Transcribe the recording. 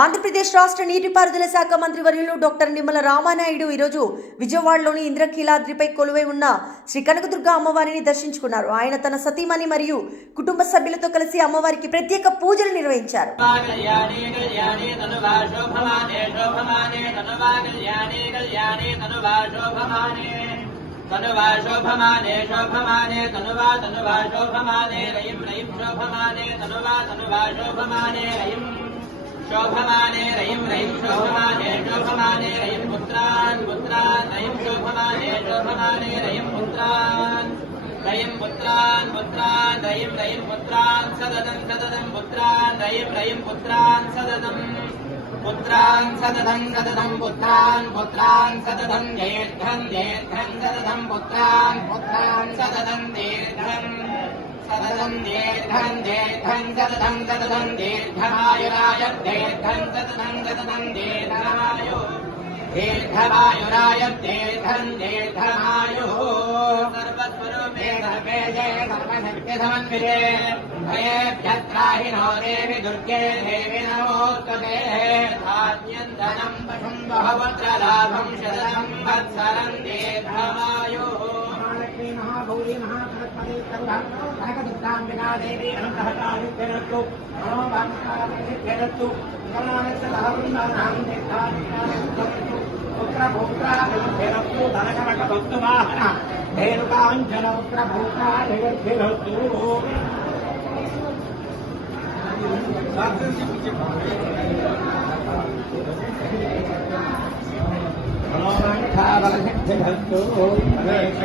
ఆంధ్రప్రదేశ్ రాష్ట్ర నీటిపారుదల శాఖ మంత్రి వర్యులు డాక్టర్ నిమ్మల రామానాయుడు ఈరోజు విజయవాడలోని ఇంద్రకీలాద్రిపై కొలువై ఉన్న శ్రీ కనకదుర్గ అమ్మవారిని దర్శించుకున్నారు. ఆయన తన సతీమణి మరియు కుటుంబ సభ్యులతో కలిసి అమ్మవారికి ప్రత్యేక పూజలు నిర్వహించారు. తనువా శోభమానే శోభమానే తనువా తనువా శోభమానే శోభమానే శోభమానే తనువా తనువా శోభమానే శోభమానే రయిం రయిం శోభమానే శోభమానే రయిం పుత్రాన్ పుత్రాన్ రయిం శోభమానే శోభమానే రయిం పుత్రాన్. రయిం పుత్రాన్ పుత్రాన్ రయిం రయిం పుత్రాన్ సదదం సదదం పుత్రాన్ రయిం రయిం పుత్రాన్ సదదం. పుత్రాన్ సదదం సదదం పుత్రాన్ పుత్రాన్ సదదం దీర్ఘం దీర్ఘం సదదం పుత్రాన్ పుత్రాన్ సదదం सततम् दीर्घम् दीर्घम् सततम् सततम् दीर्घमायुराय सददं देर्थयुरायब्द्धे धदधे धरायुधवायुरायब्द्धे धेधमायु सर्वस्वरूपेण पेजेण शक्तिसमरे भयेभ्यत्राहि नो देवि दुर्गे देवि नमोत्पते धान्यन्दनम् पशुम् बहवत्र लाभम् पशुम्बवच्चलाभं वत्सरम् दीर्घमा మహాగౌరీ మహాసరస్వతి కరుణ కనకదుర్గాంబికా దేవి అనుగ్రహకారిత్యరత్తు మనోవాంఛాభివృద్ధిరత్తు కరుణానసలహవృందానాం నిర్ధారితారత్తు పుత్రభూత్రాభివృద్ధిరత్తు ధనకనక భక్తువాహన ధేనుకాంచన పుత్రభూత్రాభివృద్ధిరత్తు మనోవాంఛాబలసిద్ధిరత్తు